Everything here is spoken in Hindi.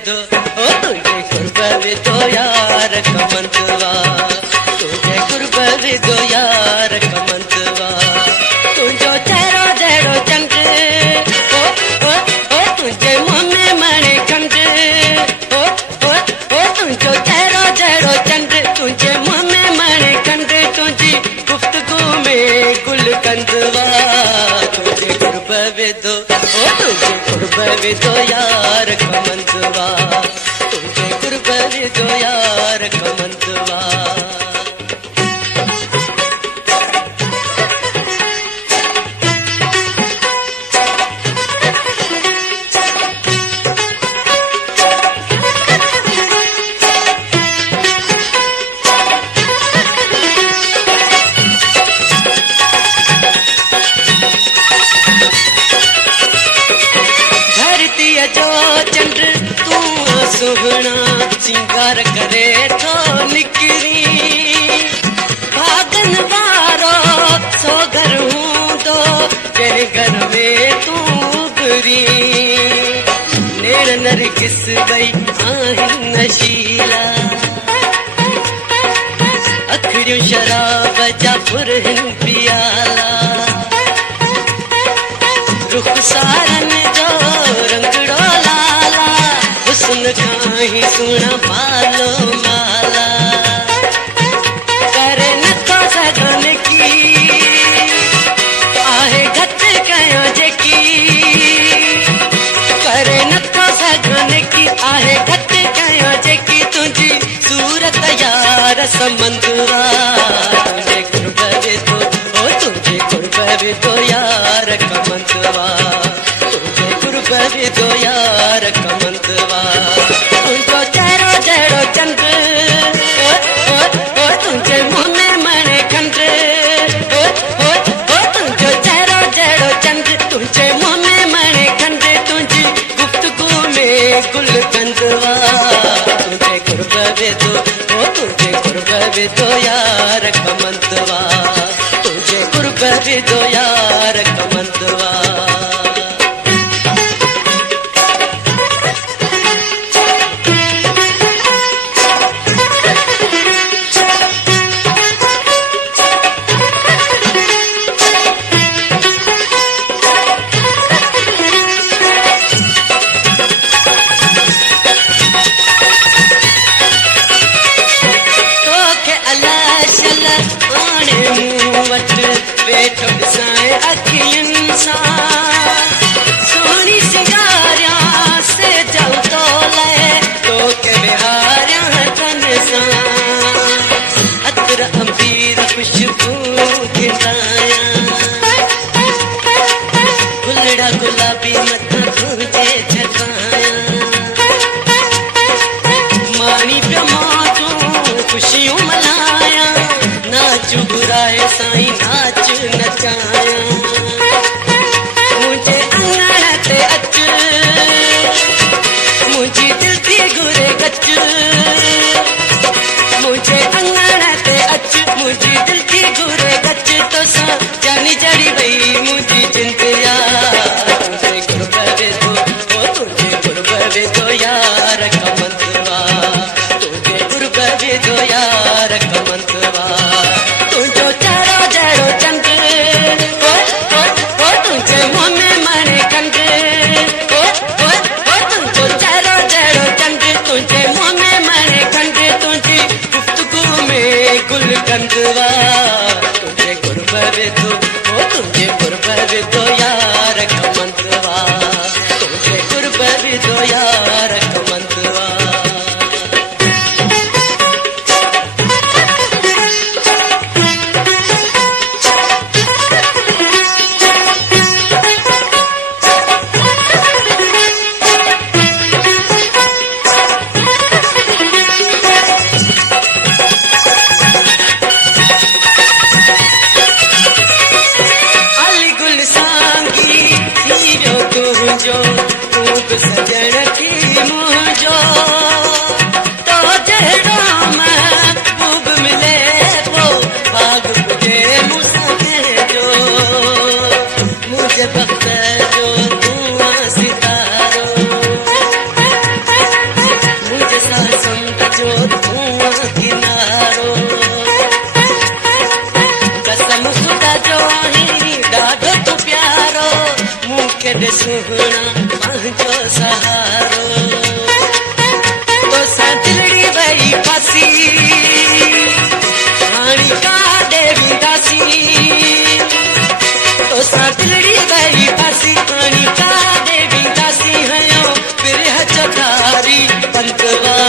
विदो ओ तुझे कुर्ब विदो यार कमंतवा तुझे कुर्ब विदो यार कमंतवा तुझो चेहरो जड़ो चंद ओ ओ ओ तुझे मुंह में मणे खंड ओ ओ ओ तुझो चेहरो जड़ो चंद तुझे मुंह में मणे खंड तुझी गुफ्तगू में गुल कंदवा तुझे कुर्ब विदो ओ तुझे कुर्ब विदो यार कमंतवा तुझे कुर्ब विदो यार कमंतवा सुहना सिंगार करे तो निकरी भागन वारो सो घर हूँ तो तेरे घर में तू बुरी नेड़ नरगिस गई आहिन नशीला अखड़ियों शराब जा पुरहिन पियाला रुख सारन जो रंगड़ो लाला हुस्न खाही सुना मालो माला करे न तो सगन की आहे घट कयो जेकी करे न तो सगन की आहे घट कयो जेकी तुझी सूरत यार समंदवा तुझे कुर्ब विदो ओ तुझे कुर्ब विदो यार कमंतवा तुझे कुर्ब विदो यार कमंतवा तुझो चेहरो जड़ो चंद ओ तुझे मुंह में मणे खंड ओ तुझो चेहरो जड़ो चंद तुझे मुंह में मणे खंड तुझी गुफ्तगू में गुल कंदवा तुझे कुर्ब विदो ओ तुझे कुर्ब विदो यार कमंतवा तुझे कुर्ब विदो यार कमंतवा सोनी सिंगारिया से जाऊ तो ले तो के बिहारिया तन सा अतर अमीर खुशबू गिराया गुलड़ा गुलाबी मथा तुझे छकाया मानी पे मातू खुशियों मनाया नाच बुराए साईं नाच नचाया मुझे अंगण ते अच मुझी दिल थी गुरे गच मुझे अंगण ते अच मुझी दिल थी गुरे गच तो सा जानी जड़ी वई मुझी चिंतिया तुझे कुर्ब विदो ओ तुझे कुर्ब विदो यार कमंतवा तुझे कुर्ब विदो यार कमंतवा तुझो चेहरो जड़ो चंद ओ तुझे मुंह में मणे खंड ओ तुझो चेहरो जड़ो चंद तुझे मुंह में मणे खंड तुझी गुफ्तगू में गुल कंदवा तुझे कुर्ब विदो ओ तुझे कुर्ब विदो यार कमंतवा तुझे कुर्ब विदो यार कमंतवा केॾे सुहिणा पंहिंजो सहारो तोसां दिलड़ी वई फासी हाणे काॾे वेंदासीं तोसां दिलड़ी वई फासी हाणे काॾे वेंदासीं हयो विरह जो धारी पंतवा